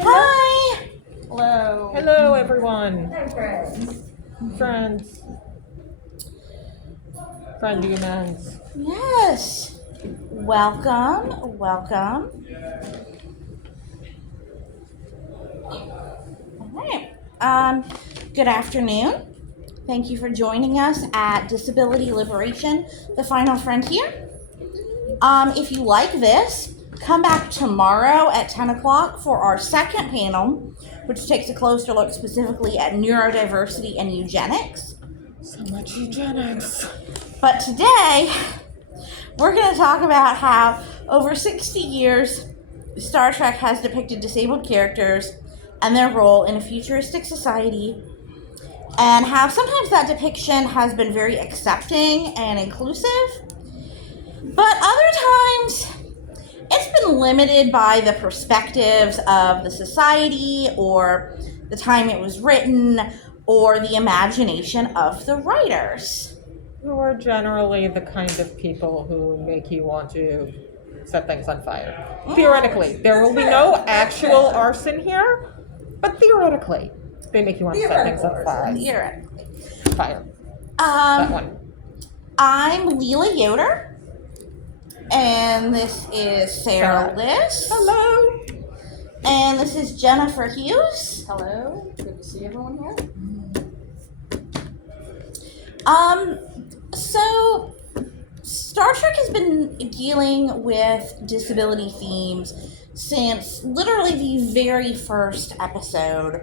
Hi! Hello. Hello, everyone. Hi, friends. Friends. Friend humans. Yes. Welcome. All right. Good afternoon. Thank you for joining us at Disability Liberation, the final frontier. If you like this, come back tomorrow at 10 o'clock for our second panel, which takes a closer look specifically at neurodiversity and eugenics. So much eugenics. But today, we're going to talk about how over 60 years, Star Trek has depicted disabled characters and their role in a futuristic society, and how sometimes that depiction has been very accepting and inclusive, but other times it's been limited by the perspectives of the society or the time it was written or the imagination of the writers. Who are generally the kind of people who make you want to set things on fire. Theoretically. There will be no actual arson here, but theoretically, they make you want to set things on fire. Theoretically. Fire. That one. I'm Leila Yoder, and this is Sara Liss. Hello. And this is Jennifer Hughes. Hello. Good to see everyone here. So Star Trek has been dealing with disability themes since literally the very first episode,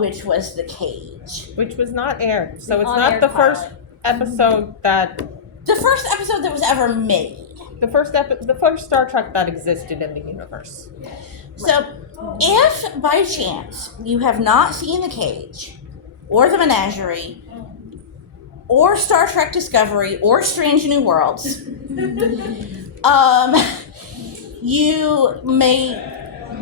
which was The Cage. Which was not aired. So it's Unaired not the pilot. first episode that... The first episode that was ever made. The first Star Trek that existed in the universe. So, if by chance you have not seen The Cage, or The Menagerie, or Star Trek Discovery, or Strange New Worlds,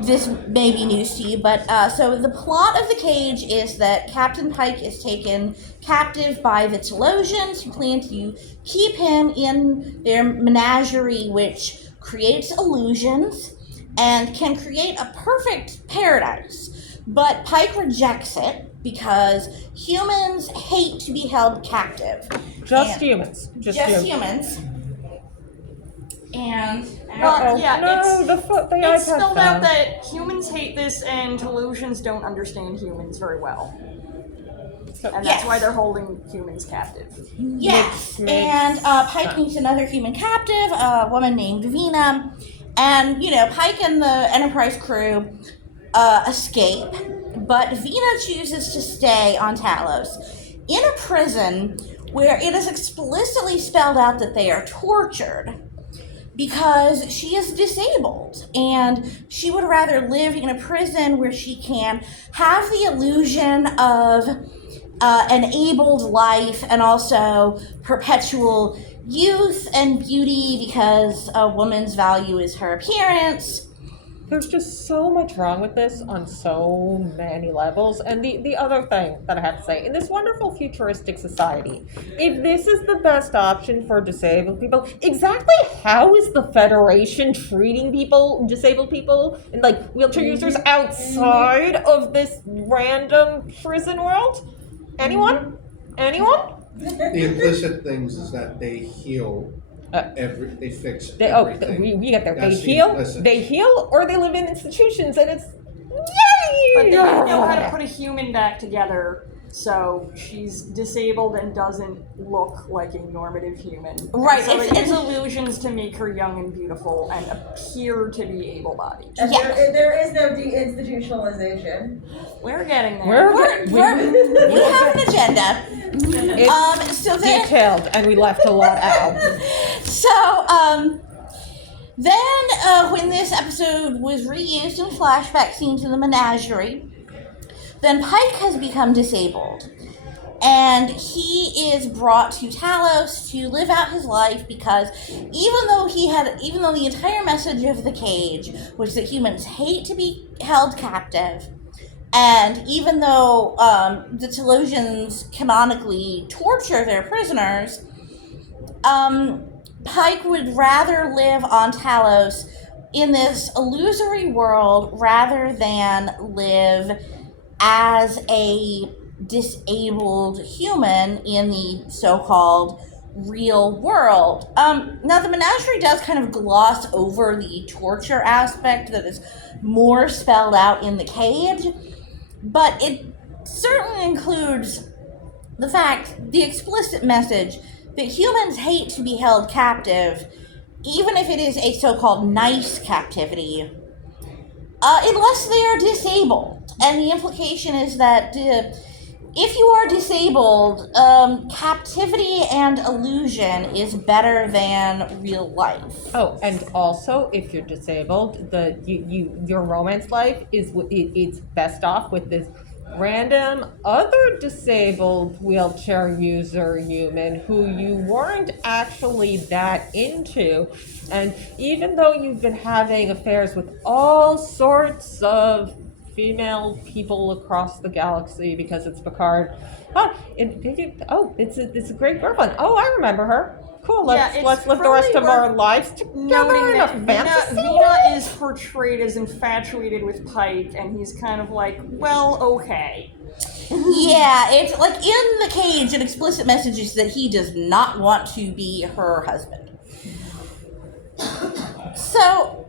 this may be news to you, but so the plot of The Cage is that Captain Pike is taken captive by the Telosians, who plan to keep him in their menagerie, which creates illusions and can create a perfect paradise. But Pike rejects it because humans hate to be held captive. Just humans. Just humans. And Well, yeah, the it's iPad spelled out found. that humans hate this and Telosians don't understand humans very well. And that's why they're holding humans captive. yes, Makes and Pike sense. meets another human captive, a woman named Vina, and Pike and the Enterprise crew escape, but Vina chooses to stay on Talos in a prison where it is explicitly spelled out that they are tortured because she is disabled and she would rather live in a prison where she can have the illusion of an abled life and also perpetual youth and beauty because a woman's value is her appearance. There's just so much wrong with this on so many levels. And the other thing that I have to say, in this wonderful futuristic society, if this is the best option for disabled people, exactly how is the Federation treating disabled people, and like wheelchair users outside of this random prison world? Anyone? The implicit things is that they heal they fix everything. We get there. That's They heal, or they live in institutions, and it's But yay! they don't know how to put a human back together, so she's disabled and doesn't look like a normative human. Right, So they it's- use illusions to make her young and beautiful and appear to be able-bodied. And Yes. there is no deinstitutionalization. We're getting there. We have an agenda. It's So then, detailed, and we left a lot out. then when this episode was reused in flashback scenes in the menagerie, then Pike has become disabled. And he is brought to Talos to live out his life because even though the entire message of The Cage was that humans hate to be held captive, and even though the Telosians canonically torture their prisoners, Pike would rather live on Talos in this illusory world rather than live as a disabled human in the so-called real world. Now, the menagerie does kind of gloss over the torture aspect that is more spelled out in the cage, but it certainly includes the explicit message that humans hate to be held captive, even if it is a so-called nice captivity, unless they are disabled. And the implication is that if you are disabled, captivity and illusion is better than real life. Oh, and also, if you're disabled, your romance life it's best off with this random other disabled wheelchair user human who you weren't actually that into, and even though you've been having affairs with all sorts of female people across the galaxy because it's Picard. It's a great girlfriend. Oh, I remember her. Cool. Let's live the rest of our lives together in a fantasy. Vina is portrayed as infatuated with Pike, and he's kind of like, well, okay. Yeah, it's like in the cage, an explicit message is that he does not want to be her husband. So,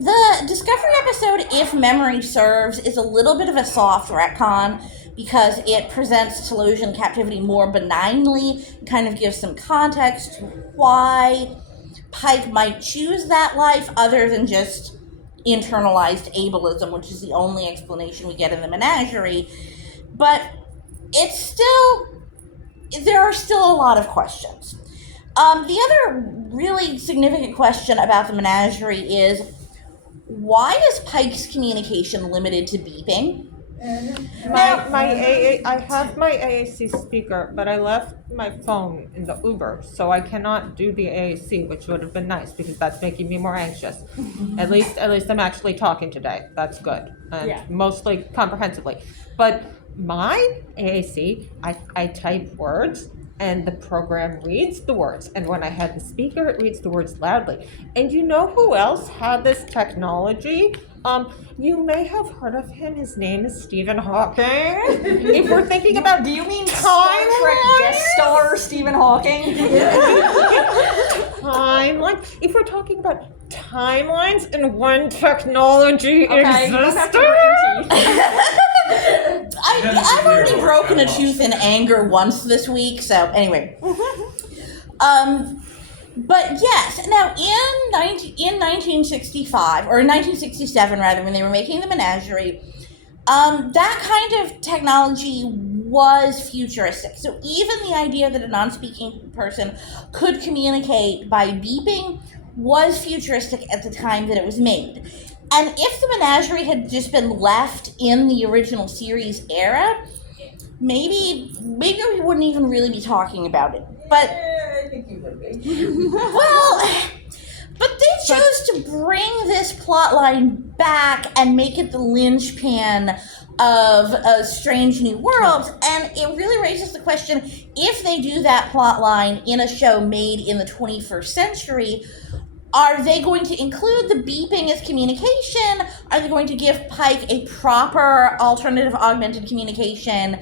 the Discovery episode, if memory serves, is a little bit of a soft retcon because it presents Telosian captivity more benignly, kind of gives some context to why Pike might choose that life other than just internalized ableism, which is the only explanation we get in the menagerie. But it's still, there are still a lot of questions. The other really significant question about the menagerie is, why is Pike's communication limited to beeping? I have my AAC speaker, but I left my phone in the Uber, so I cannot do the AAC, which would have been nice because that's making me more anxious. At least I'm actually talking today. That's good, and mostly comprehensively. But my AAC, I type words, and the program reads the words. And when I had the speaker, it reads the words loudly. And you know who else had this technology? You may have heard of him. His name is Stephen Hawking. If we're thinking about, do you mean Star Trek guest star Stephen Hawking? Timeline. If we're talking about timelines and when technology existed. I've already broken a tooth in anger once this week, so anyway. But yes, now in 1965, or in 1967 rather, when they were making the menagerie, that kind of technology was futuristic. So even the idea that a non-speaking person could communicate by beeping was futuristic at the time that it was made. And if the menagerie had just been left in the original series era, maybe we wouldn't even really be talking about it. But I think you would be. well, but they chose to bring this plotline back and make it the linchpin of Strange New Worlds, and it really raises the question, if they do that plotline in a show made in the 21st century, are they going to include the beeping as communication? Are they going to give Pike a proper alternative augmented communication?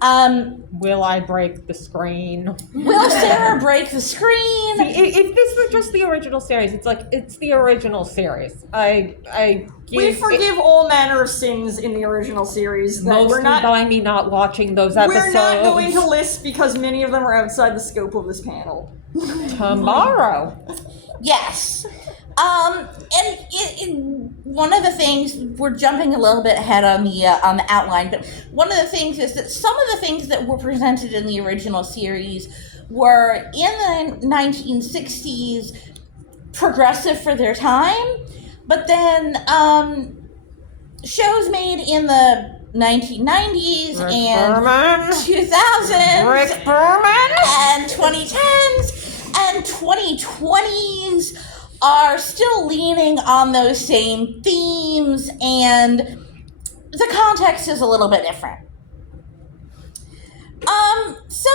Will I break the screen? Will Sara break the screen? See, if this were just the original series, it's the original series. We forgive all manner of sins in the original series. Mostly by me not watching those episodes. We're not going to list because many of them are outside the scope of this panel. Tomorrow. Yes. And one of the things, we're jumping a little bit ahead on the outline, but one of the things is that some of the things that were presented in the original series were in the 1960s progressive for their time, but then shows made in the 1990s and 2000s and 2010s and 2020s are still leaning on those same themes, and the context is a little bit different. So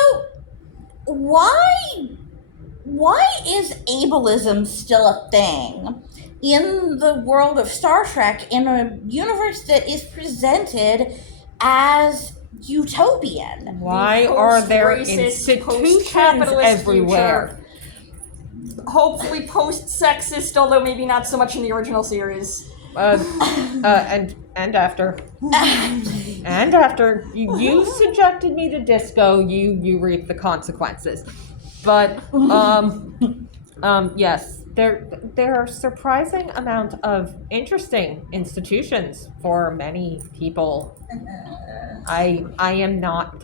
why is ableism still a thing? in the world of Star Trek, in a universe that is presented as utopian. Why are there Post-racist, institutions post-capitalist everywhere? future. Hopefully post-sexist, although maybe not so much in the original series. And after. And after you subjected me to disco, you reap the consequences. But yes, there are surprising amount of interesting institutions for many people. I am not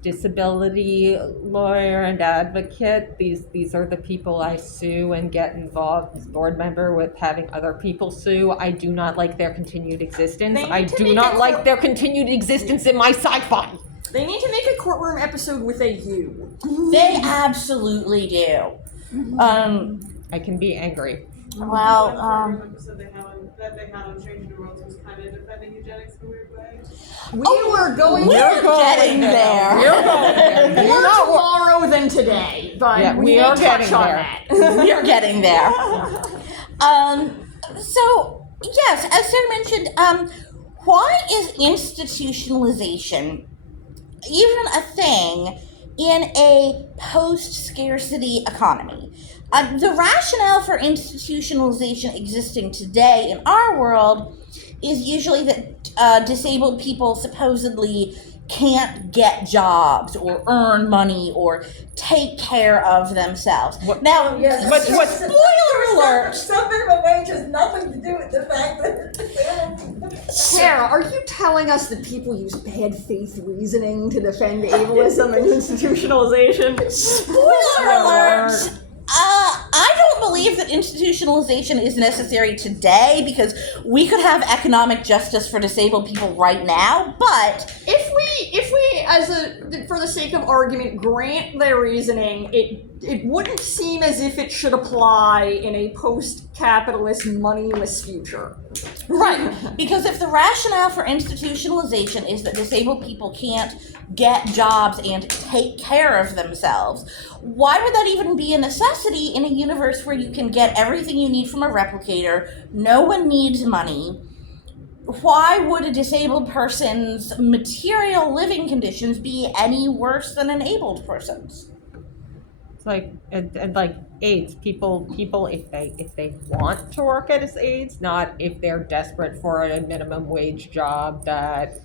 disability lawyer and advocate. These are the people I sue and get involved as board member with having other people sue. I do not like their continued existence. I do not like their continued existence in my sci-fi. They need to make a courtroom episode with a U. They absolutely do. I can be angry. Well, that they had on Strange New Worlds was kind of defending eugenics in a weird way. we're getting there. We're going there. More tomorrow than today, but Yeah, we we may are touch getting on there. that. We're getting there. So yes, as Sarah mentioned, why is institutionalization even a thing in a post-scarcity economy? The rationale for institutionalization existing today in our world is usually that disabled people supposedly can't get jobs or earn money or take care of themselves. Now, Yes, But what- spoiler alert! Some minimum wage has nothing to do with the fact that Sarah, are you telling us that people use bad faith reasoning to defend ableism and institutionalization? Spoiler alert! I don't believe that institutionalization is necessary today because we could have economic justice for disabled people right now, but If we, for the sake of argument, grant their reasoning, it wouldn't seem as if it should apply in a post-capitalist, moneyless future. right, because if the rationale for institutionalization is that disabled people can't get jobs and take care of themselves, why would that even be a necessity in a universe where you can get everything you need from a replicator, no one needs money? Why would a disabled person's material living conditions be any worse than an abled person's? It's like and like AIDS. People if they want to work as aides, not if they're desperate for a minimum wage job that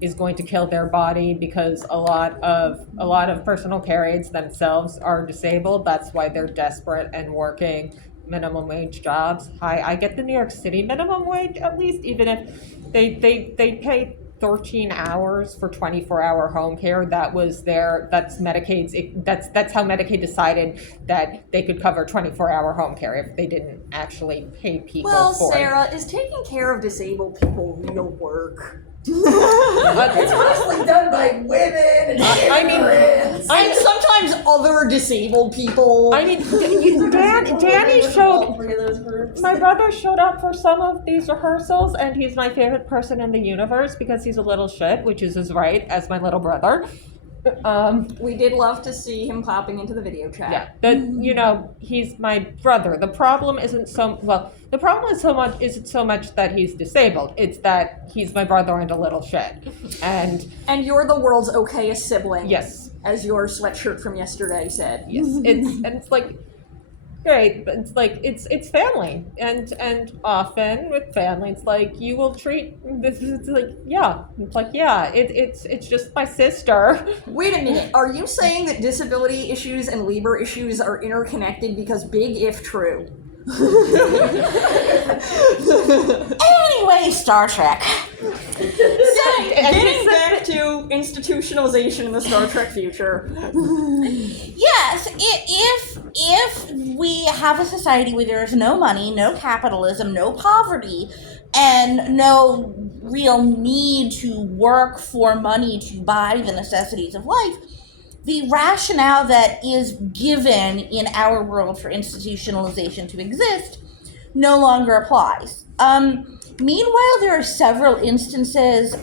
is going to kill their body, because a lot of personal care aides themselves are disabled. That's why they're desperate and working minimum wage jobs. I get the New York City minimum wage, at least, even if they pay 13 hours for 24-hour home care. That's Medicaid's, that's how Medicaid decided that they could cover 24-hour home care if they didn't actually pay people for it. Sarah, is taking care of disabled people real work? it's mostly done by women and immigrants. And sometimes other disabled people. I mean, Danny showed. Three of those groups. My brother showed up for some of these rehearsals, and he's my favorite person in the universe because he's a little shit, which is his right as my little brother. We did love to see him popping into the video chat. Yeah, but he's my brother. The problem isn't so much that he's disabled. It's that he's my brother and a little shit. And you're the world's okayest sibling. yes, As your sweatshirt from yesterday said. yes, it's like great, but it's like it's family, and often with family, it's like you will treat this. It's like it's just my sister. Wait a minute. Are you saying that disability issues and labor issues are interconnected? Because big if true. Anyway, Star Trek. Getting back to institutionalization in the Star Trek future. Yes, if we have a society where there is no money, no capitalism, no poverty, and no real need to work for money to buy the necessities of life, the rationale that is given in our world for institutionalization to exist no longer applies. Meanwhile, there are several instances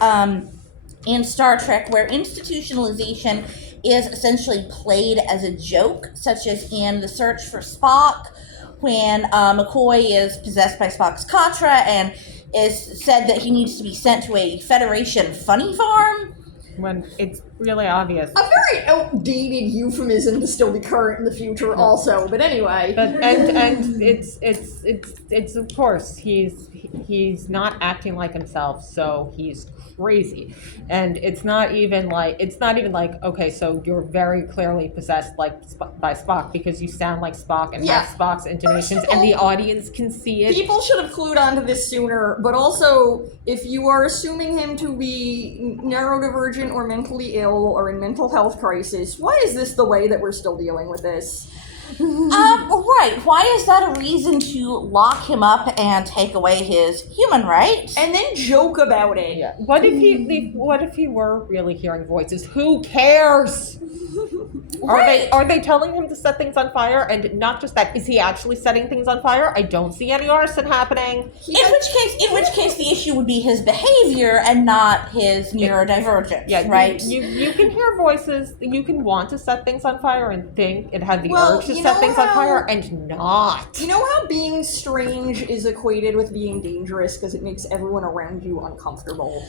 in Star Trek where institutionalization is essentially played as a joke, such as in The Search for Spock, when McCoy is possessed by Spock's Katra and is said that he needs to be sent to a Federation funny farm. When it's really obvious. A very outdated euphemism to still be current in the future, also. But anyway. But and it's of course he's not acting like himself, so he's crazy, and it's not even like okay, so you're very clearly possessed by Spock because you sound like Spock and have Spock's intonations, and the audience can see it. People should have clued onto this sooner, but also if you are assuming him to be neurodivergent or mentally ill or in mental health crisis, why is this the way that we're still dealing with this? Right. Why is that a reason to lock him up and take away his human rights? And then joke about it. Yeah. What if he were really hearing voices? Who cares? Are they telling him to set things on fire? And not just that, is he actually setting things on fire? I don't see any arson happening. In which case the issue would be his behavior and not his neurodivergence. Yeah, right? You can hear voices, you can want to set things on fire and think and have the urge to set things on fire and not. You know how being strange is equated with being dangerous because it makes everyone around you uncomfortable?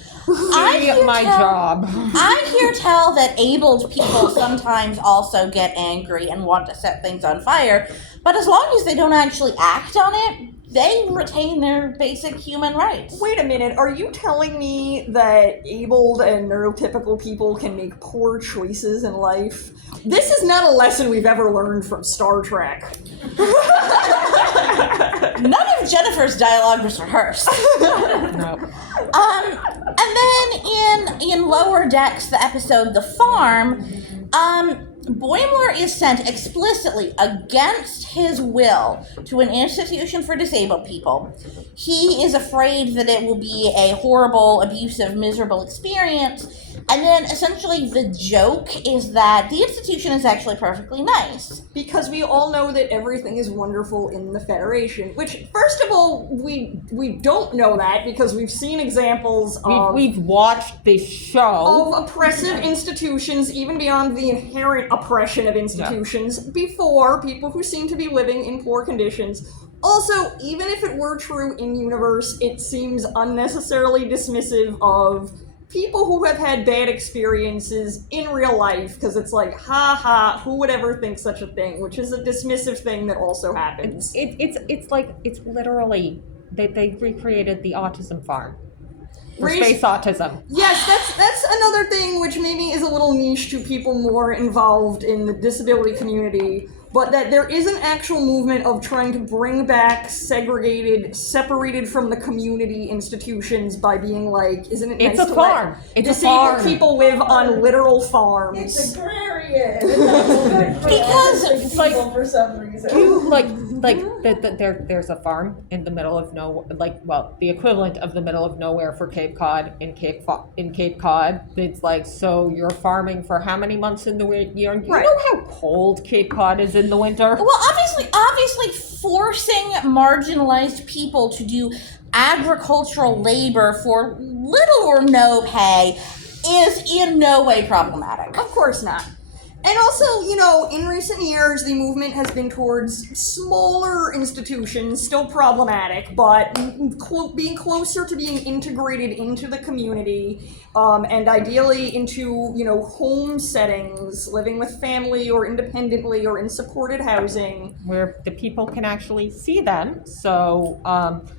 Job. I hear tell that abled people sometimes also get angry and want to set things on fire, but as long as they don't actually act on it, they retain their basic human rights. Wait a minute, are you telling me that abled and neurotypical people can make poor choices in life? This is not a lesson we've ever learned from Star Trek. None of Jennifer's dialogue was rehearsed. No. And then in Lower Decks, the episode The Farm, Boimler is sent explicitly against his will to an institution for disabled people. He is afraid that it will be a horrible, abusive, miserable experience. And then essentially the joke is that the institution is actually perfectly nice. Because we all know that everything is wonderful in the Federation. Which, first of all, we don't know that because we've seen examples of... We've watched this show. Of oppressive institutions, even beyond the inherent oppression of institutions, before people who seem to be living in poor conditions. Also, even if it were true in universe, it seems unnecessarily dismissive of people who have had bad experiences in real life, because it's like, ha, who would ever think such a thing, which is a dismissive thing that also happens. It's literally, they recreated the autism farm. For space autism. Yes, that's another thing which maybe is a little niche to people more involved in the disability community, but that there is an actual movement of trying to bring back separated from the community institutions by being like, isn't it nice to let disabled people live on literal farms? It's agrarian. Because it's like for some reason. There's a farm in the middle of the equivalent of the middle of nowhere for Cape Cod in Cape Cod. It's like, so you're farming for how many months in the year? You know how cold Cape Cod is in the winter? Well, obviously forcing marginalized people to do agricultural labor for little or no pay is in no way problematic. Of course not. And also, in recent years, the movement has been towards smaller institutions, still problematic, but being closer to being integrated into the community, and ideally into, home settings, living with family or independently or in supported housing. Where the people can actually see them, so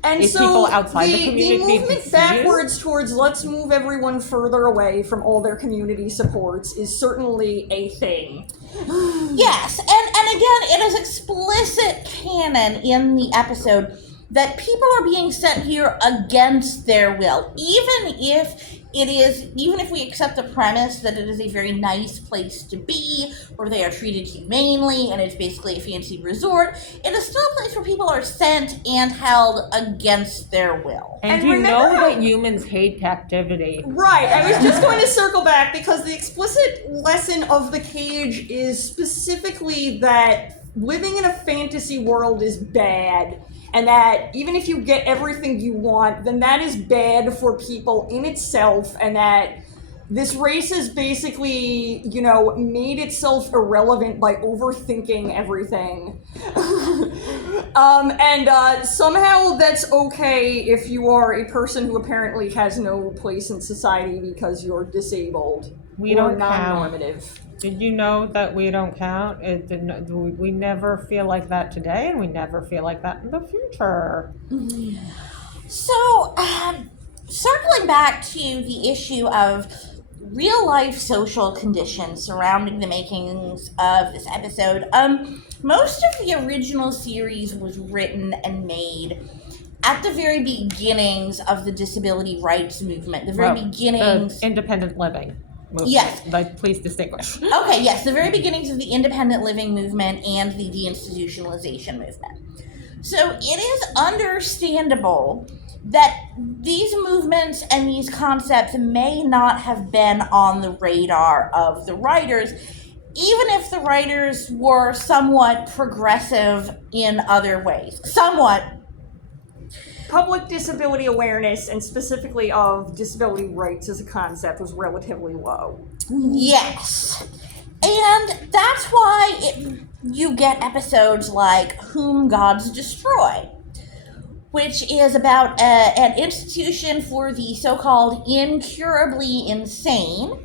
people outside the community the movement backwards towards let's move everyone further away from all their community supports is certainly a thing. Yes, and again, it is explicit canon in the episode that people are being sent here against their will, even if we accept the premise that it is a very nice place to be, where they are treated humanely, and it's basically a fancy resort, it is still a place where people are sent and held against their will. And you know that humans hate captivity. Right, I was just going to circle back, because the explicit lesson of the cage is specifically that living in a fantasy world is bad. And that even if you get everything you want, then that is bad for people in itself, and that this race has basically, made itself irrelevant by overthinking everything. And somehow that's okay if you are a person who apparently has no place in society because you're disabled We or don't count. non-normative. Did you know that we don't count? We never feel like that today, and we never feel like that in the future. So, circling back to the issue of real life social conditions surrounding the makings of this episode, most of the original series was written and made at the very beginnings of the disability rights movement. The very beginnings. The independent living movement. Yes. Like, please distinguish. Okay, yes, the very beginnings of the independent living movement and the deinstitutionalization movement. So it is understandable that these movements and these concepts may not have been on the radar of the writers, even if the writers were somewhat progressive in other ways. Somewhat. Public disability awareness, and specifically of disability rights as a concept, was relatively low. Yes. And that's why you get episodes like Whom Gods Destroy, which is about an institution for the so-called incurably insane.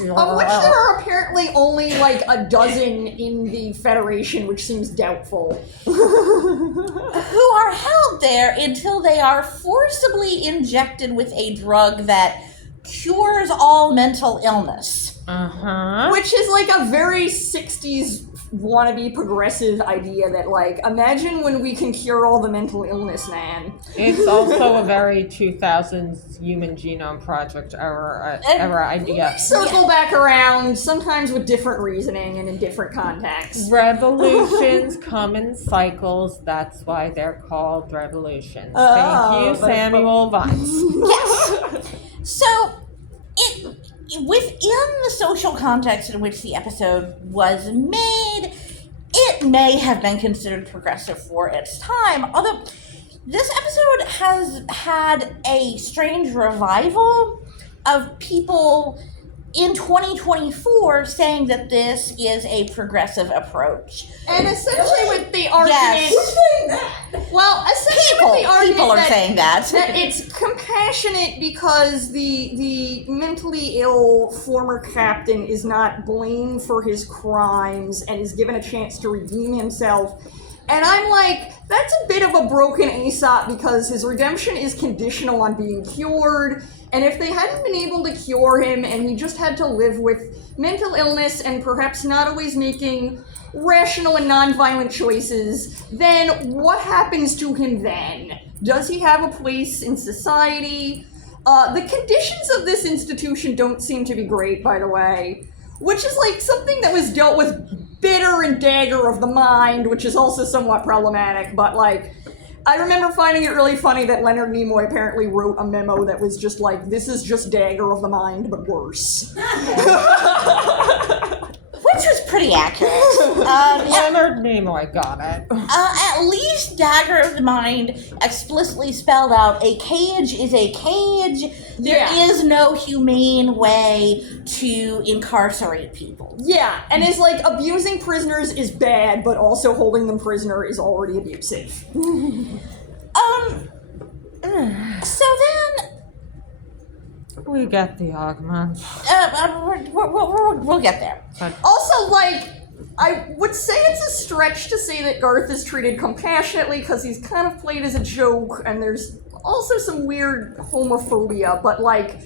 Of which there are apparently only like a dozen in the Federation, which seems doubtful. Who are held there until they are forcibly injected with a drug that cures all mental illness. Which is like a very 60s wannabe progressive idea that, like, imagine when we can cure all the mental illness, man. It's also a very 2000s Human Genome Project era idea. Circle back around, sometimes with different reasoning and in different contexts. Revolutions come in cycles. That's why they're called revolutions. Thank you, Samuel Vines. Yes. So, within the social context in which the episode was made, it may have been considered progressive for its time. Although, this episode has had a strange revival of people in 2024 saying that this is a progressive approach. And essentially with the argument... Yes. Who's saying that? Well, essentially with the argument People are that, saying that. that it's compassionate because the mentally ill former captain is not blamed for his crimes and is given a chance to redeem himself. And I'm like, that's a bit of a broken Aesop because his redemption is conditional on being cured. And if they hadn't been able to cure him and he just had to live with mental illness and perhaps not always making rational and nonviolent choices, then what happens to him then? Does he have a place in society? The conditions of this institution don't seem to be great, by the way, which is like something that was dealt with bitter and dagger of the mind, which is also somewhat problematic, but like, I remember finding it really funny that Leonard Nimoy apparently wrote a memo that was just like, this is just Dagger of the Mind, but worse. Which was pretty accurate. Leonard Nimoy got it. At least Dagger of the Mind explicitly spelled out a cage is a cage. There is no humane way to incarcerate people. Yeah, and it's like abusing prisoners is bad, but also holding them prisoner is already abusive. So then... We get the augments. We'll get there. Also, like, I would say it's a stretch to say that Garth is treated compassionately because he's kind of played as a joke, and there's also some weird homophobia, but like,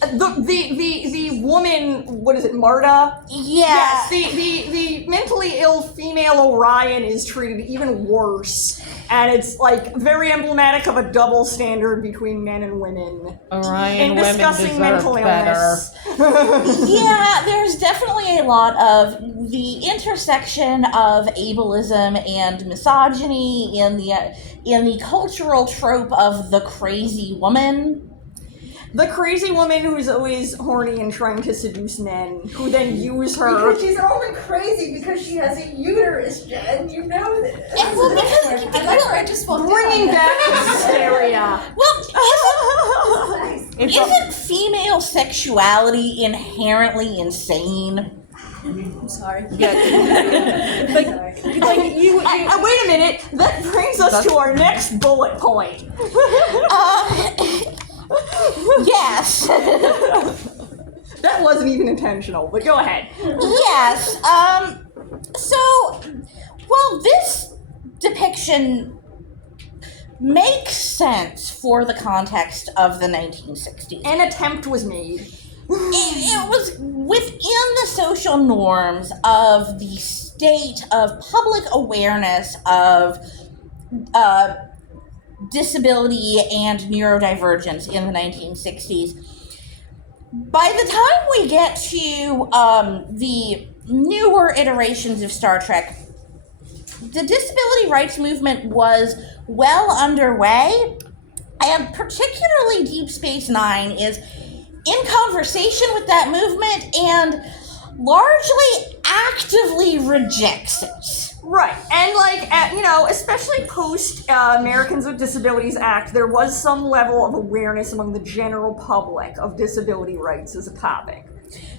the woman, what is it, Marta? Yeah. Yes, the mentally ill female Orion is treated even worse. And it's like very emblematic of a double standard between men and women. Orion in women discussing deserve mental better. illness. Yeah, there's definitely a lot of the intersection of ableism and misogyny in the cultural trope of the crazy woman. The crazy woman who's always horny and trying to seduce men, who then use her. Because she's only crazy because she has a uterus, Jen. You know this. And well, because I just want Bringing back hysteria. well, Nice. Isn't female sexuality inherently insane? I'm sorry. Yeah, like you. Wait a minute. That brings us to our next bullet point. Yes. That wasn't even intentional, but go ahead. Yes. So, well, this depiction makes sense for the context of the 1960s. An attempt was made. It was within the social norms of the state of public awareness of disability and neurodivergence in the 1960s. By the time we get to the newer iterations of Star Trek, the disability rights movement was well underway, and particularly Deep Space Nine is in conversation with that movement and largely actively rejects it. Right, and especially post Americans with Disabilities Act, there was some level of awareness among the general public of disability rights as a topic.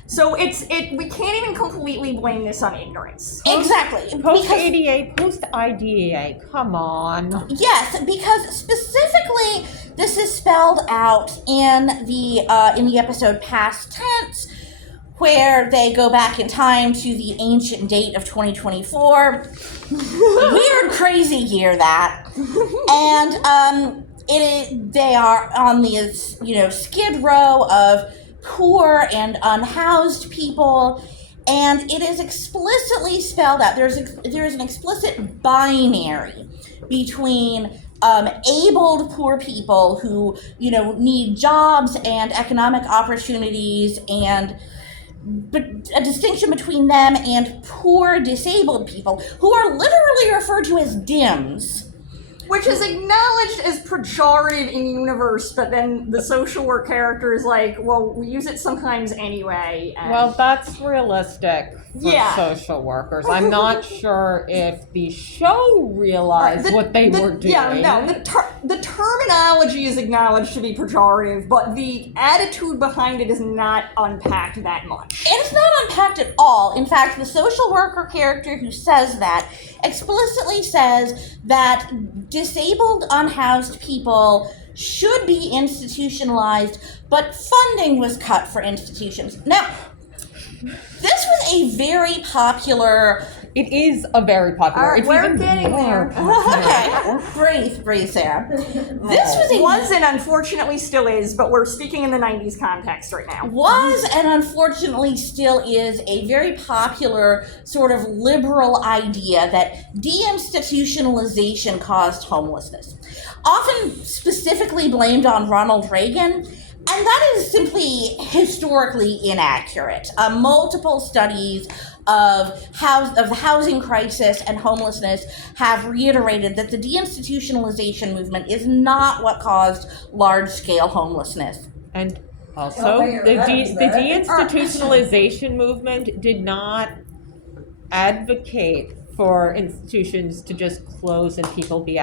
So we can't even completely blame this on ignorance. Exactly. Post ADA, post IDEA. Come on. Yes, because specifically this is spelled out in the episode Past Tense, where they go back in time to the ancient date of 2024. Weird, crazy year that. And they are on this, skid row of poor and unhoused people, and it is explicitly spelled out. There is an explicit binary between abled poor people who, need jobs and economic opportunities, and a distinction between them and poor disabled people who are literally referred to as DIMS. Which is acknowledged as pejorative in universe, but then the social work character is like, well, we use it sometimes anyway. And Well, that's realistic for Yeah. social workers. I'm not sure if the show realized what they were doing. Yeah, no, the terminology is acknowledged to be pejorative, but the attitude behind it is not unpacked that much. It's not unpacked at all. In fact, the social worker character who says that explicitly says that disabled, unhoused people should be institutionalized, but funding was cut for institutions. Now, this was a very popular... It is a very popular. All right, it's we're even getting more there. Okay, breathe, Sarah. This Was and unfortunately still is, but we're speaking in the 90s context right now. was and unfortunately still is a very popular sort of liberal idea that deinstitutionalization caused homelessness. Often specifically blamed on Ronald Reagan, and that is simply historically inaccurate. Multiple studies of the housing crisis and homelessness have reiterated that the deinstitutionalization movement is not what caused large-scale homelessness. And also, the deinstitutionalization movement did not advocate for institutions to just close and people be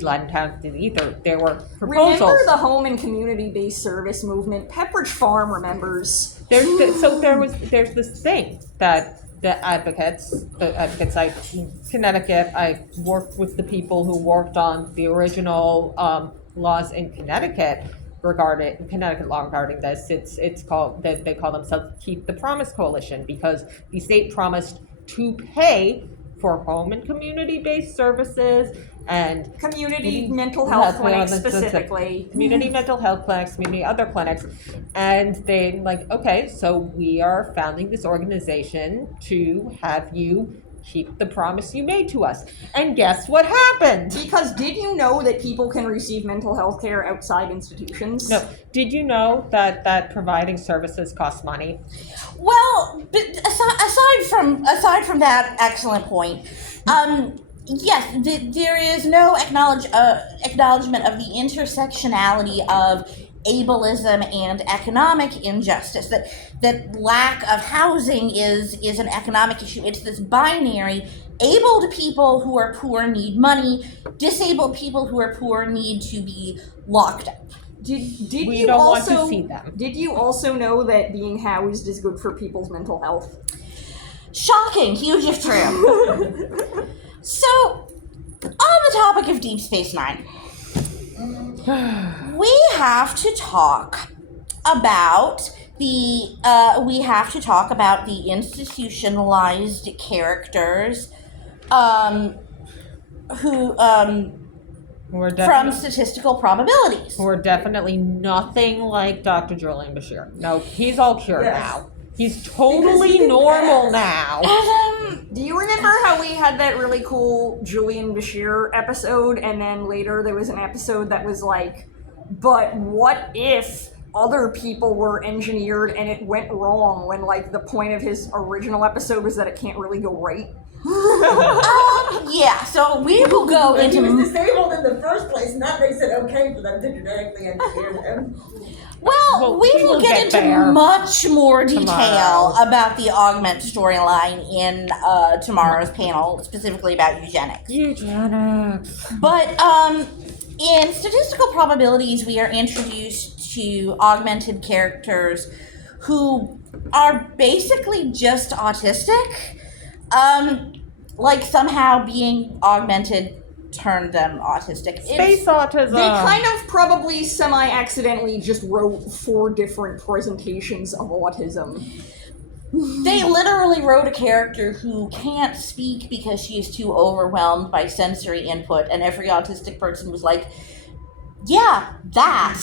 let out to either. There were proposals. Remember the home and community-based service movement? Pepperidge Farm remembers. There's this thing that the advocates in Connecticut, I worked with the people who worked on the original laws in Connecticut regarding this. It's called, they call themselves Keep the Promise Coalition, because the state promised to pay for home and community-based services and Community mental health clinics specifically. Community mental health clinics, community other clinics. And they okay, so we are founding this organization to have you keep the promise you made to us. And guess what happened? Because did you know that people can receive mental health care outside institutions? No. Did you know that providing services costs money? Well, but aside from that excellent point, yes, there is no acknowledgement of the intersectionality of ableism and economic injustice. That lack of housing is an economic issue. It's this binary. Abled people who are poor need money. Disabled people who are poor need to be locked up. Did We you don't also, want to see them. Did you also know that being housed is good for people's mental health? Shocking, huge if true. So, on the topic of Deep Space Nine, we have to talk about the institutionalized characters who from statistical probabilities. Who are definitely nothing like Dr. Julian Bashir. No, he's all cured Yes. now. He's totally normal now. Do you remember how we had that really cool Julian Bashir episode, and then later there was an episode that was like, but what if other people were engineered and it went wrong, when like the point of his original episode was that it can't really go right? Yeah, so we will go But he was into... disabled in the first place, and that makes it okay for them to genetically engineer him. Well, we will get into there much more detail tomorrow. about the augment storyline in tomorrow's panel, specifically about eugenics. Eugenics. But in statistical probabilities, we are introduced to augmented characters who are basically just autistic. Like somehow being augmented turned them autistic. Space autism. They kind of probably semi-accidentally just wrote 4 different presentations of autism. They literally wrote a character who can't speak because she is too overwhelmed by sensory input, and every autistic person was like, yeah, that.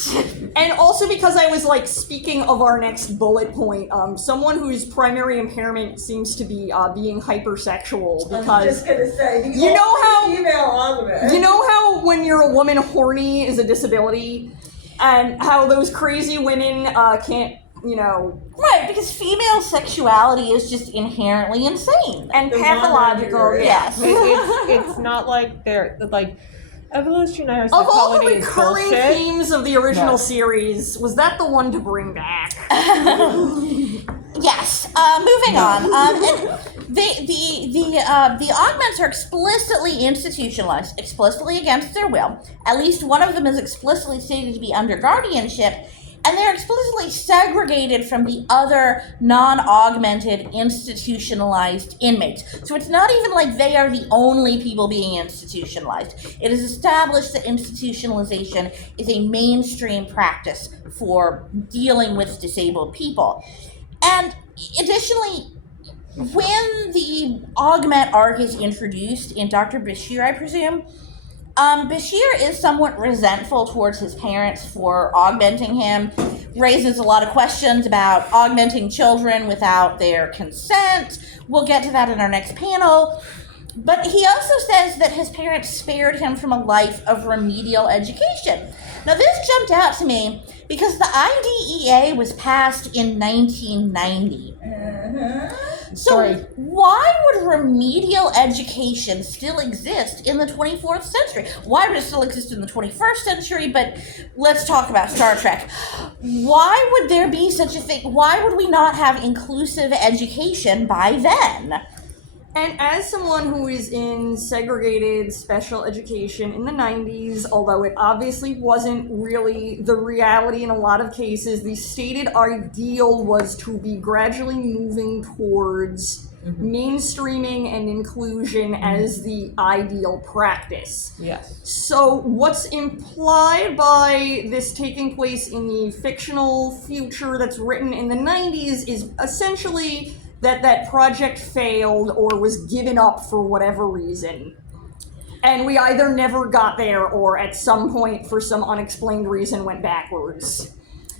And also because I was like, speaking of our next bullet point, someone whose primary impairment seems to be being hypersexual, I was because just gonna say, the You know only how- female augment. you know how when you're a woman, horny is a disability, and how those crazy women can't, you know, Right, because female sexuality is just inherently insane. and The pathological. non-binary. Yes. It's not like they're like evolutionary Of all the psychology is recurring bullshit. themes of the original No. series, was that the one to bring back? Yes. Moving on. And the augments are explicitly institutionalized, explicitly against their will. At least one of them is explicitly stated to be under guardianship, and they're explicitly segregated from the other non-augmented institutionalized inmates. So it's not even like they are the only people being institutionalized. It is established that institutionalization is a mainstream practice for dealing with disabled people. And additionally, when the augment arc is introduced in Dr. Bashir, I presume, Bashir is somewhat resentful towards his parents for augmenting him, raises a lot of questions about augmenting children without their consent. We'll get to that in our next panel. But he also says that his parents spared him from a life of remedial education. Now, this jumped out to me because the IDEA was passed in 1990. So Sorry. why would remedial education still exist in the 24th century? Why would it still exist in the 21st century? But let's talk about Star Trek. Why would there be such a thing? Why would we not have inclusive education by then? And as someone who is in segregated special education in the 90s, although it obviously wasn't really the reality in a lot of cases, the stated ideal was to be gradually moving towards mainstreaming and inclusion as the ideal practice. Yes. So what's implied by this taking place in the fictional future that's written in the 90s is essentially that project failed or was given up for whatever reason. And we either never got there or at some point, for some unexplained reason, went backwards.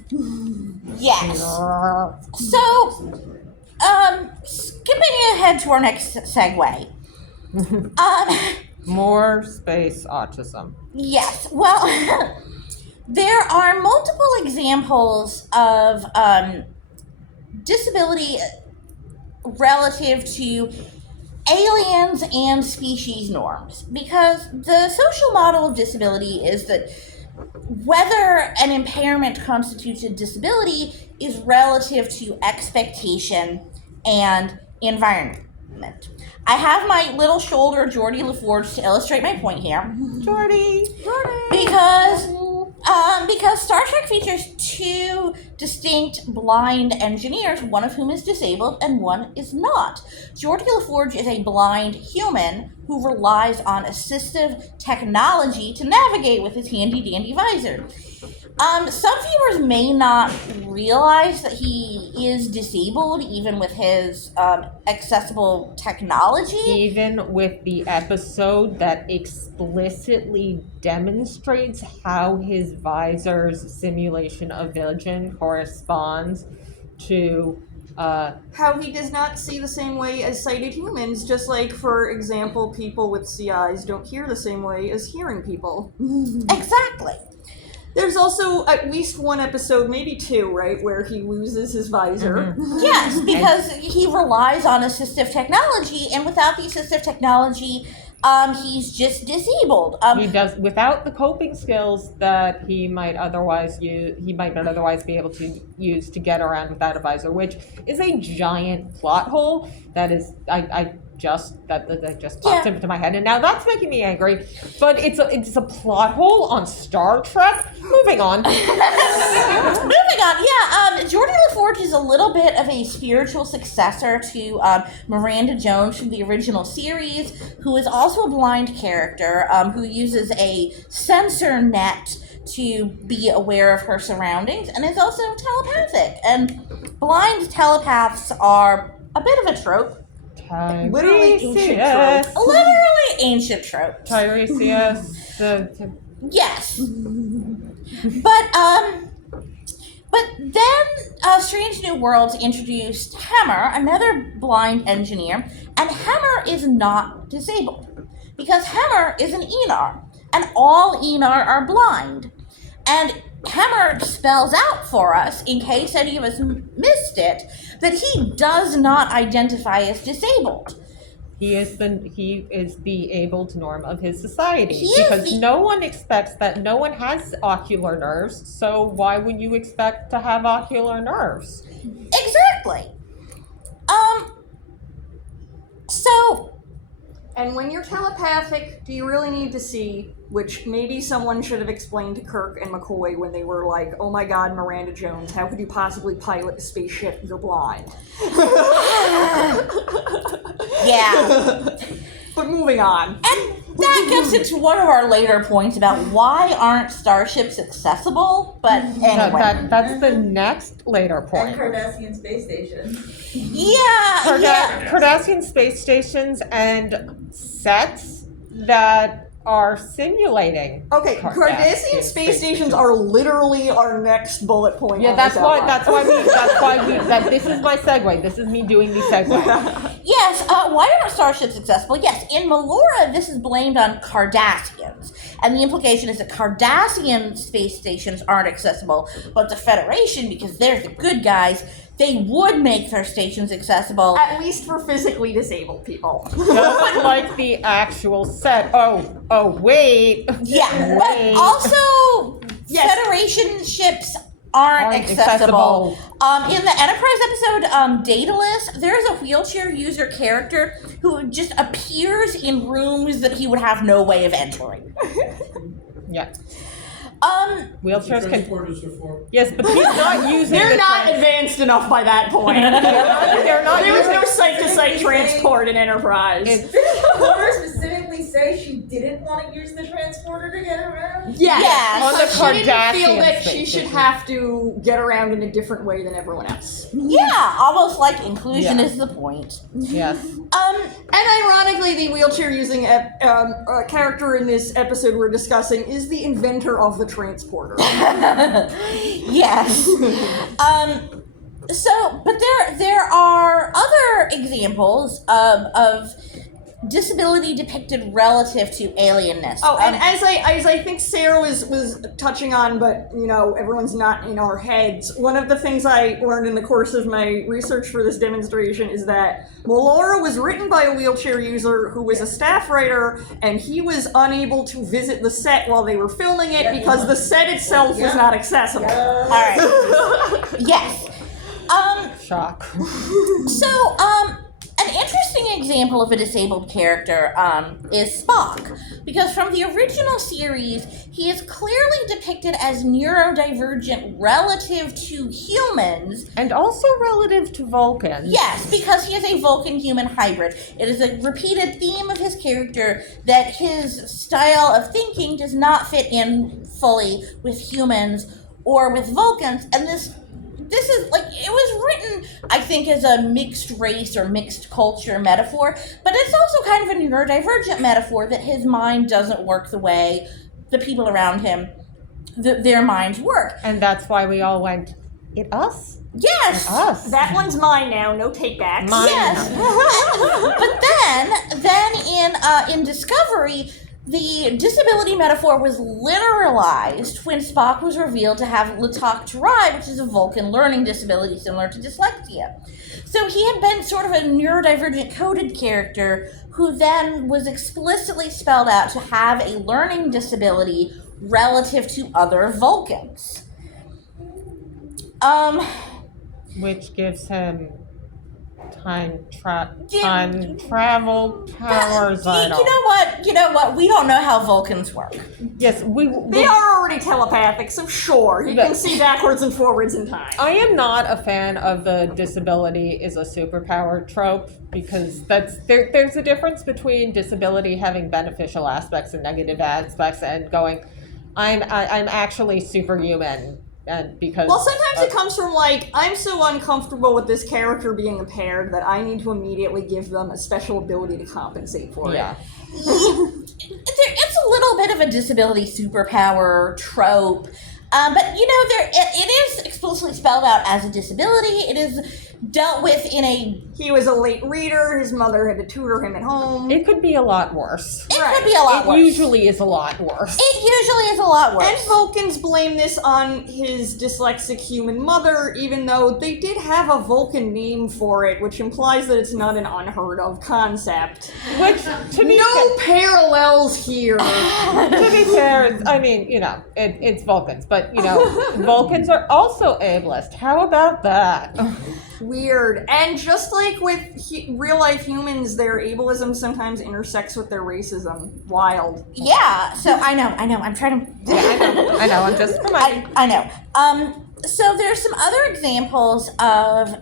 Yes. So, skipping ahead to our next segue. More space autism. Yes. Well, there are multiple examples of disability relative to aliens and species norms, because the social model of disability is that whether an impairment constitutes a disability is relative to expectation and environment. I have my little shoulder Geordie LaForge to illustrate my point here. Jordy. Because because Star Trek features two distinct blind engineers, one of whum is disabled and one is not. Geordi LaForge is a blind human who relies on assistive technology to navigate with his handy-dandy visor. Some viewers may not realize that he is disabled even with his accessible technology. Even with the episode that explicitly demonstrates how his visor's simulation of vision corresponds to How he does not see the same way as sighted humans, just like, for example, people with CIs don't hear the same way as hearing people. Exactly. There's also at least one episode, maybe two, right, where he loses his visor. Yes, because he relies on assistive technology, and without the assistive technology, he's just disabled. he does without the coping skills that he might otherwise use. He might not otherwise be able to use to get around without a visor, which is a giant plot hole. That is, I just popped into my head, and now that's making me angry. But it's a plot hole on Star Trek. Moving on. Moving on, yeah. Geordi LaForge is a little bit of a spiritual successor to Miranda Jones from the original series, who is also a blind character who uses a sensor net to be aware of her surroundings, and is also telepathic. And blind telepaths are a bit of a trope. Literally ancient trope. Literally ancient trope. Tiresias. Yes. But then Strange New Worlds introduced Hemmer, another blind engineer, and Hemmer is not disabled because Hemmer is an Enar, and all Enar are blind. And Hemmer spells out for us, in case any of us missed it, that he does not identify as disabled. He is the abled norm of his society, He because no one expects that. No one has ocular nerves, so why would you expect to have ocular nerves? Exactly. So... And when you're telepathic, do you really need to see, which maybe someone should have explained to Kirk and McCoy when they were like, oh my god, Miranda Jones, how could you possibly pilot a spaceship? You're blind. Yeah. But moving on. And that gets into one of our later points about why aren't starships accessible, but anyway. That's the next later And point. Cardassian space station. Yeah. Cardassian space stations and sets that are simulating. Okay, Cardassian space stations are literally our next bullet point. Yeah, on that's this why outline. this is my segue. This is me doing the segue. Yes, why aren't starships accessible? Yes, in Melora, this is blamed on Cardassians. And the implication is that Cardassian space stations aren't accessible, but the Federation, because they're the good guys, they would make their stations accessible. At least for physically disabled people. Just like the actual set. Oh, wait. Yeah, Wait. but also Yes. Federation ships aren't accessible. In the Enterprise episode, Daedalus, there's a wheelchair user character who just appears in rooms that he would have no way of entering. Yeah. Wheelchairs Wheelchairs can. transporters are for. Yes, but he's not using. They're the not advanced enough by that point. They're not There was using. no site-to-site transport in Enterprise. It's- Didn't Porter specifically say she didn't want to use the transporter to get around? Yes. On the She didn't feel Cardassian that she space should station. have to get around in a different way than everyone else. Yeah, almost like inclusion Yeah. is the point. Yes. And ironically, the wheelchair-using character in this episode we're discussing is the inventor of the transporter. Yes. But there are other examples of disability depicted relative to alienness. Oh, and as I think Sarah was touching on, but you know, everyone's not in our heads. One of the things I learned in the course of my research for this demonstration is that Melora was written by a wheelchair user who was a staff writer, and he was unable to visit the set while they were filming it because the set itself was not accessible. All right. Yes. Shock. So, an interesting example of a disabled character is Spock, because from the original series, he is clearly depicted as neurodivergent relative to humans. And also relative to Vulcans. Yes, because he is a Vulcan-human hybrid. It is a repeated theme of his character that his style of thinking does not fit in fully with humans or with Vulcans, and this is like, it was written, I think, as a mixed race or mixed culture metaphor, but it's also kind of a neurodivergent metaphor that his mind doesn't work the way the people around him, their minds work. And that's why we all went, it us? Yes. It us. That one's mine now. No takebacks. Mine. Yes. But then in Discovery, the disability metaphor was literalized when Spock was revealed to have Latak Tarai, which is a Vulcan learning disability similar to dyslexia. So he had been sort of a neurodivergent coded character who then was explicitly spelled out to have a learning disability relative to other Vulcans. Which gives him time travel powers. You know what? We don't know how Vulcans work. Yes, They are already telepathic, so sure, he can see backwards and forwards in time. I am not a fan of the disability is a superpower trope, because there's a difference between disability having beneficial aspects and negative aspects, and going, I'm actually superhuman. And because sometimes it comes from like, I'm so uncomfortable with this character being impaired that I need to immediately give them a special ability to compensate for it. It's a little bit of a disability superpower trope, but it is explicitly spelled out as a disability. It is dealt with in a... He was a late reader, his mother had to tutor him at home. It could be a lot worse. It could be a lot worse. It usually is a lot worse. It usually is a lot worse. And Vulcans blame this on his dyslexic human mother, even though they did have a Vulcan name for it, which implies that it's not an unheard of concept. Which, to be parallels here. To be fair, I mean, it's Vulcans, but, Vulcans are also ableist. How about that? Weird. And just like with real-life humans, their ableism sometimes intersects with their racism. Wild. Yeah, so I know, I'm trying to... Yeah, I know, I'm just reminding. I know. So there's some other examples of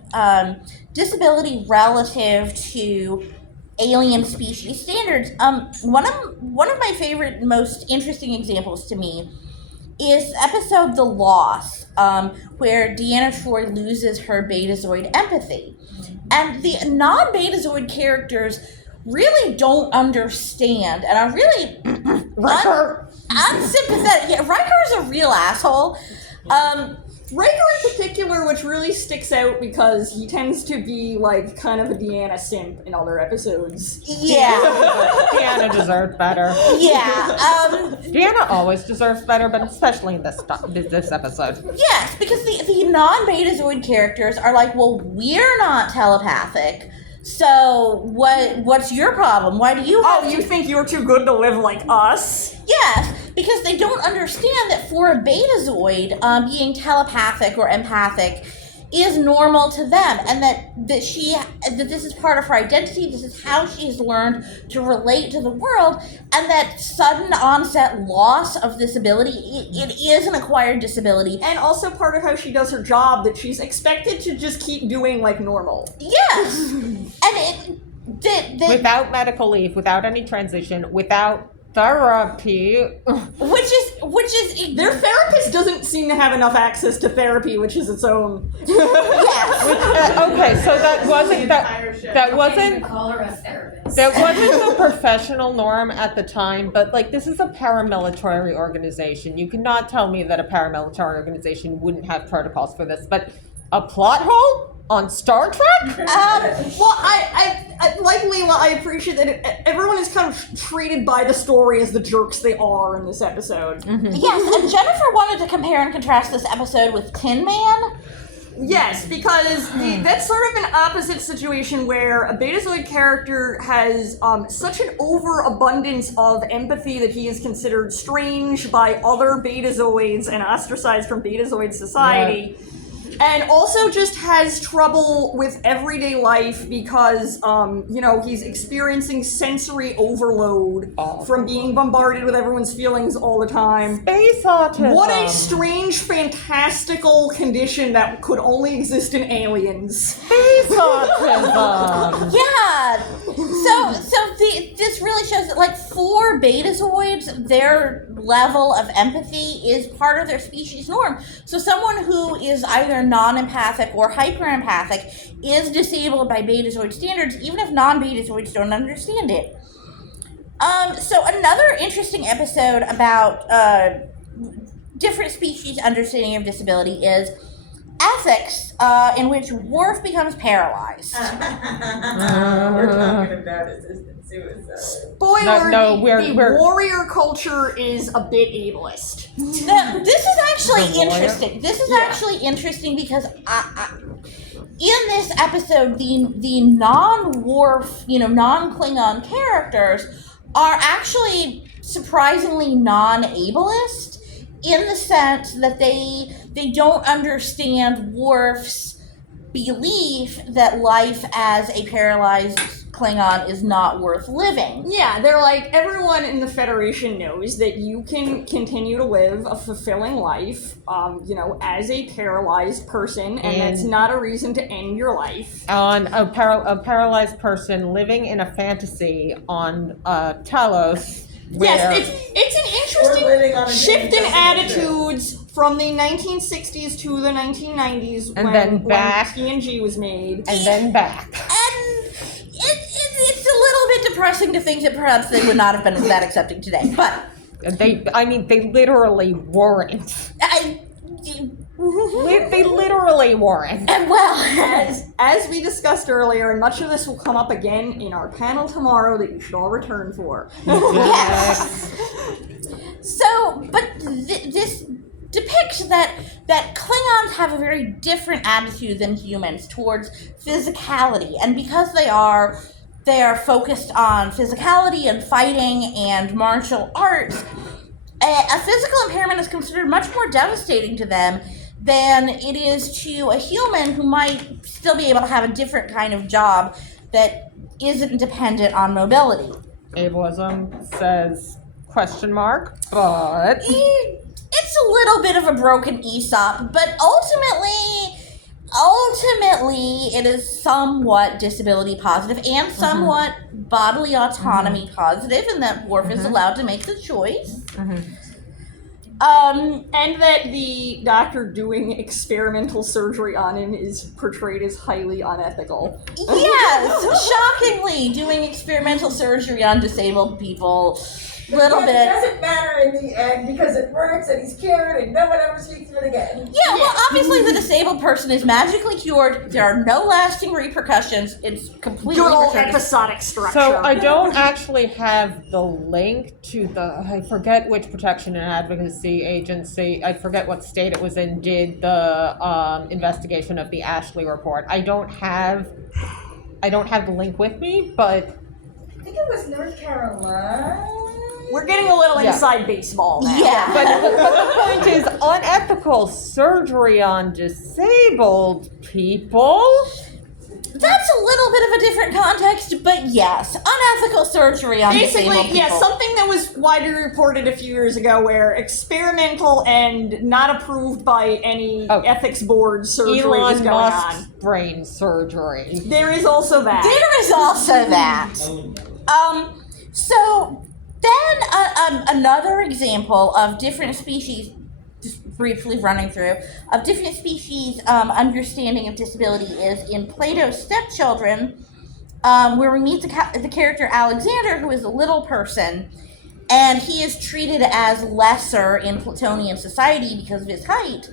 disability relative to alien species standards. One of my favorite, most interesting examples to me is episode The Loss, where Deanna Troi loses her Betazoid empathy. And the non-Betazoid characters really don't understand, and are really unsympathetic. Yeah, Riker is a real asshole. Riker in particular, which really sticks out because he tends to be like kind of a Deanna simp in other episodes. Yeah. Deanna deserved better. Yeah. Deanna always deserves better, but especially in this episode. Yes, because the non-Betazoid characters are like, well, we're not telepathic, so what's your problem? Why do you have you think you're too good to live like us? Yes, because they don't understand that for a Betazoid, being telepathic or empathic is normal to them, and that this is part of her identity, this is how she's learned to relate to the world, and that sudden onset loss of this ability, it is an acquired disability. And also part of how she does her job, that she's expected to just keep doing like normal. Yes! And without medical leave, without any transition, without therapy. Which is their therapist doesn't seem to have enough access to therapy, which is its own. Yes. Okay, so that wasn't call her a therapist. That wasn't the professional norm at the time, but like, this is a paramilitary organization. You cannot tell me that a paramilitary organization wouldn't have protocols for this, but a plot hole on Star Trek? Well, I like Leila, I appreciate that everyone is kind of treated by the story as the jerks they are in this episode. Mm-hmm. Yes, and Jennifer wanted to compare and contrast this episode with Tin Man. Yes, because that's sort of an opposite situation where a Betazoid character has such an overabundance of empathy that he is considered strange by other Betazoids and ostracized from Betazoid society. Yeah. And also just has trouble with everyday life because, he's experiencing sensory overload from being bombarded with everyone's feelings all the time. Space autism. What a strange, fantastical condition that could only exist in aliens. Space autism. Yeah. This really shows that, like, for betazoids, their level of empathy is part of their species norm. So someone who is either non-empathic or hyper-empathic is disabled by betazoid standards, even if non-betazoids don't understand it. So another interesting episode about different species' understanding of disability is ethics, in which Worf becomes paralyzed. We're talking about assisted suicide. Spoiler, the warrior culture is a bit ableist. This is actually The warrior? interesting. This is actually interesting because in this episode, the non-Worf, non-Klingon characters are actually surprisingly non-ableist in the sense that they don't understand Worf's belief that life as a paralyzed Klingon is not worth living. Yeah, they're like, everyone in the Federation knows that you can continue to live a fulfilling life, as a paralyzed person, and that's not a reason to end your life. On a paralyzed person living in a fantasy on Talos. Yes, it's an interesting shift in attitudes from the 1960s to the 1990s when TNG was made. And then back. And it's a little bit depressing to think that perhaps they would not have been that accepting today. But they literally weren't. They literally weren't. And well, as we discussed earlier, and much of this will come up again in our panel tomorrow that you should all return for. yes. So, but this depicts that Klingons have a very different attitude than humans towards physicality, and because they are focused on physicality and fighting and martial arts, a physical impairment is considered much more devastating to them than it is to a human who might still be able to have a different kind of job that isn't dependent on mobility. Ableism says question mark, but it's a little bit of a broken Aesop, but ultimately it is somewhat disability positive and somewhat bodily autonomy positive, in that Worf is allowed to make the choice. And that the doctor doing experimental surgery on him is portrayed as highly unethical. Yes, shockingly, doing experimental surgery on disabled people. Little bit. It doesn't matter in the end because it works and he's cured and no one ever speaks of it again. Yeah, well, obviously the disabled person is magically cured. There are no lasting repercussions. It's completely good old returned. episodic structure. So I don't actually have the link to I forget which protection and advocacy agency, I forget what state it was in, did the investigation of the Ashley report. I don't have the link with me, but I think it was North Carolina. We're getting a little inside baseball now. Yeah. But the point is, unethical surgery on disabled people? That's a little bit of a different context, but yes, unethical surgery on disabled people. Yeah, something that was widely reported a few years ago where experimental and not approved by any ethics board surgery was going Musk's on. brain surgery. There is also that. There is also that. So then another example of different species, just briefly running through, of different species understanding of disability is in Plato's Stepchildren, where we meet the character Alexander, who is a little person, and he is treated as lesser in Platonian society because of his height.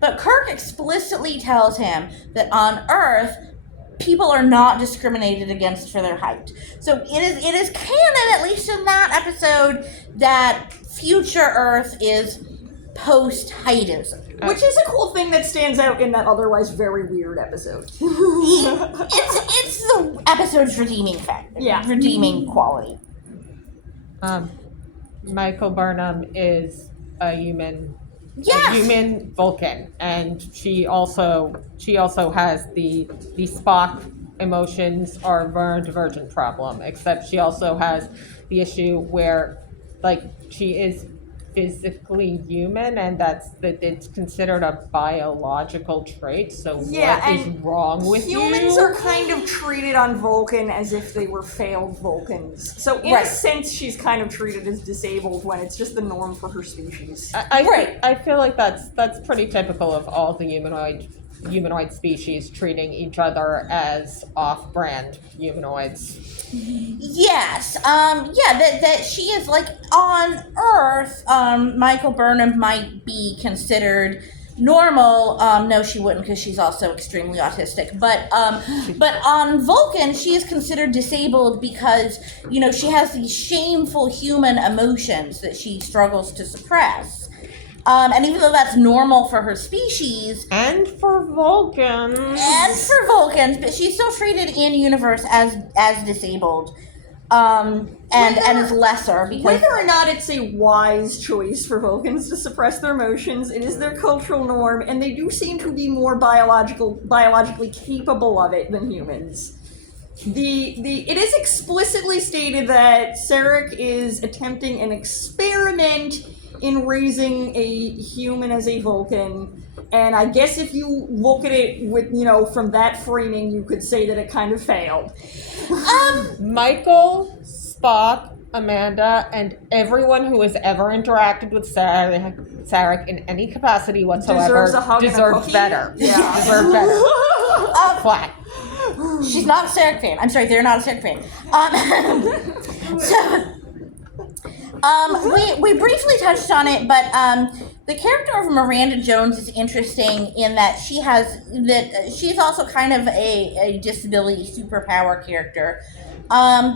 But Kirk explicitly tells him that on Earth, people are not discriminated against for their height. So it is canon, at least in that episode, that future Earth is post-heightism. Which is a cool thing that stands out in that otherwise very weird episode. It's the episode's redeeming factor. Yeah. Redeeming quality. Michael Burnham is a human Yes. a human Vulcan, and she also has the Spock emotions are neurodivergent problem, except she also has the issue where, like, she is physically human, and that it's considered a biological trait. So Yeah, what is and wrong with humans you? are kind of treated on Vulcan as if they were failed Vulcans. So in Right. a sense, she's kind of treated as disabled when it's just the norm for her species. I feel like that's pretty typical of all the humanoid species treating each other as off-brand humanoids. Yes. Yeah. That she is like on Earth. Michael Burnham might be considered normal. No, she wouldn't, because she's also extremely autistic. But on Vulcan, she is considered disabled because she has these shameful human emotions that she struggles to suppress. And even though that's normal for her species, And for Vulcans. but she's still treated in universe as disabled, and is lesser because Whether or not it's a wise choice for Vulcans to suppress their emotions, it is their cultural norm, and they do seem to be more biologically capable of it than humans. It is explicitly stated that Sarek is attempting an experiment in raising a human as a Vulcan, and I guess if you look at it with from that framing, you could say that it kind of failed. Michael, Spock, Amanda, and everyone who has ever interacted with Sarek in any capacity whatsoever Deserves a hug and a deserves cookie? better. Yeah. Deserve better. Flat. she's not a Sarek fan. I'm sorry, they're not a Sarek fan. We briefly touched on it, but the character of Miranda Jones is interesting in that she's also kind of a disability superpower character,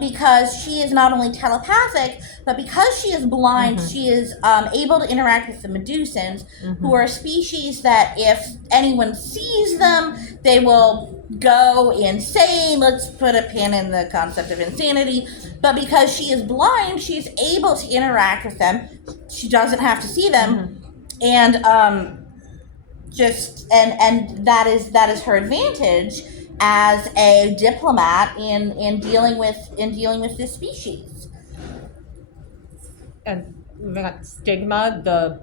because she is not only telepathic, but because she is blind, she is able to interact with the Medusans, who are a species that if anyone sees them, they will go insane. Let's put a pin in the concept of insanity. But because she is blind, she's able to interact with them. She doesn't have to see them, and that is her advantage as a diplomat in dealing with this species. And we got Stigma,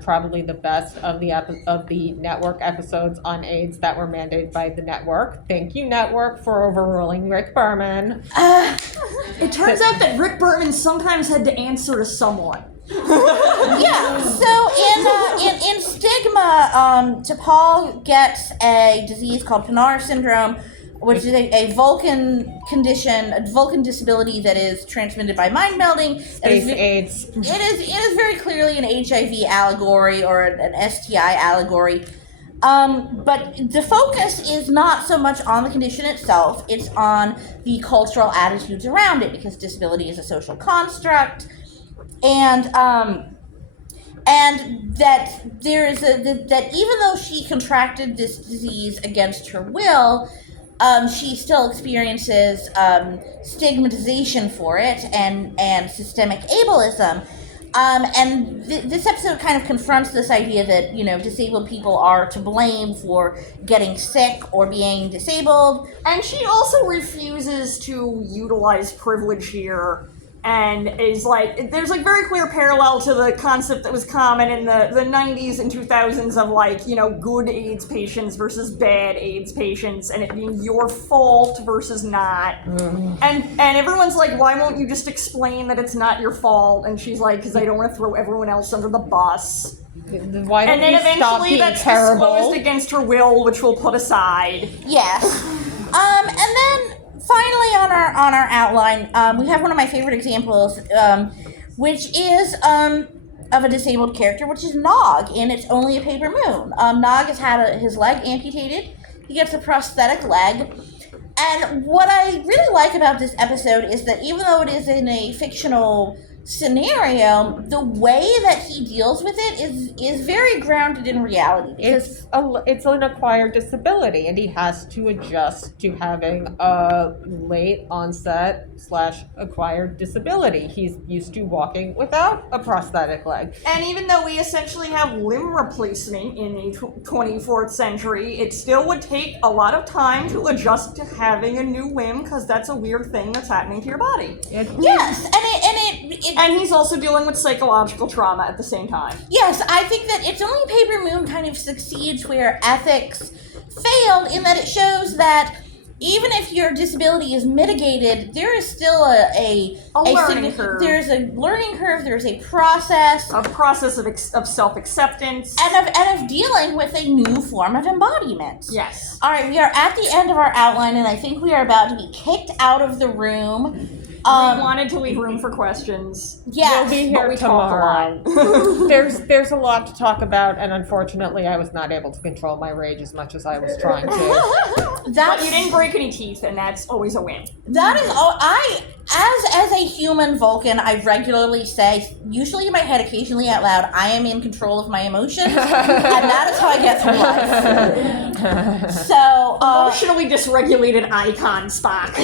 probably the best of the network episodes on AIDS that were mandated by the network. Thank you, network, for overruling Rick Berman. It turns out that Rick Berman sometimes had to answer to someone. Yeah. So in Stigma, T'Pol gets a disease called Pinar syndrome, which is a Vulcan condition, a Vulcan disability that is transmitted by mind melding. Space AIDS. It is very clearly an HIV allegory or an STI allegory. But the focus is not so much on the condition itself, it's on the cultural attitudes around it, because disability is a social construct, and that there is that even though she contracted this disease against her will, she still experiences stigmatization for it and systemic ableism. And this episode kind of confronts this idea that, disabled people are to blame for getting sick or being disabled. And she also refuses to utilize privilege here, and is like, there's like very clear parallel to the concept that was common in the 90s and 2000s of like, good AIDS patients versus bad AIDS patients, and it being your fault versus not. And everyone's like, why won't you just explain that it's not your fault? And she's like, because I don't want to throw everyone else under the bus. Why don't And then you stop eventually being that's terrible? disclosed against her will, which we'll put aside. Yes. And then finally on our outline, we have one of my favorite examples, which is of a disabled character, which is Nog in It's Only a Paper Moon. Nog has had his leg amputated. He gets a prosthetic leg. And what I really like about this episode is that even though it is in a fictional scenario, the way that he deals with it is very grounded in reality. It's an acquired disability, and he has to adjust to having a late onset / acquired disability. He's used to walking without a prosthetic leg. And even though we essentially have limb replacement in the 24th century, it still would take a lot of time to adjust to having a new limb, because that's a weird thing that's happening to your body. Yes, And he's also dealing with psychological trauma at the same time. Yes, I think that It's Only Paper Moon kind of succeeds where ethics failed, in that it shows that even if your disability is mitigated, there is still a learning curve. There's a learning curve. There's a process. A process of self-acceptance. And of dealing with a new form of embodiment. Yes. All right, we are at the end of our outline, and I think we are about to be kicked out of the room. We wanted to leave room for questions. Yes, We'll be here we talk tomorrow. a lot. There's a lot to talk about, and unfortunately, I was not able to control my rage as much as I was trying to. But you didn't break any teeth, and that's always a win. That is all. As a human Vulcan, I regularly say, usually in my head, occasionally out loud, I am in control of my emotions, and that is how I get through life. So, Emotionally dysregulated icon, Spock.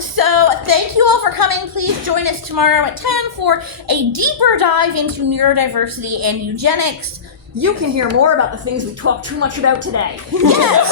So thank you all for coming. Please join us tomorrow at 10 for a deeper dive into neurodiversity and eugenics. You can hear more about the things we talked too much about today. Yes!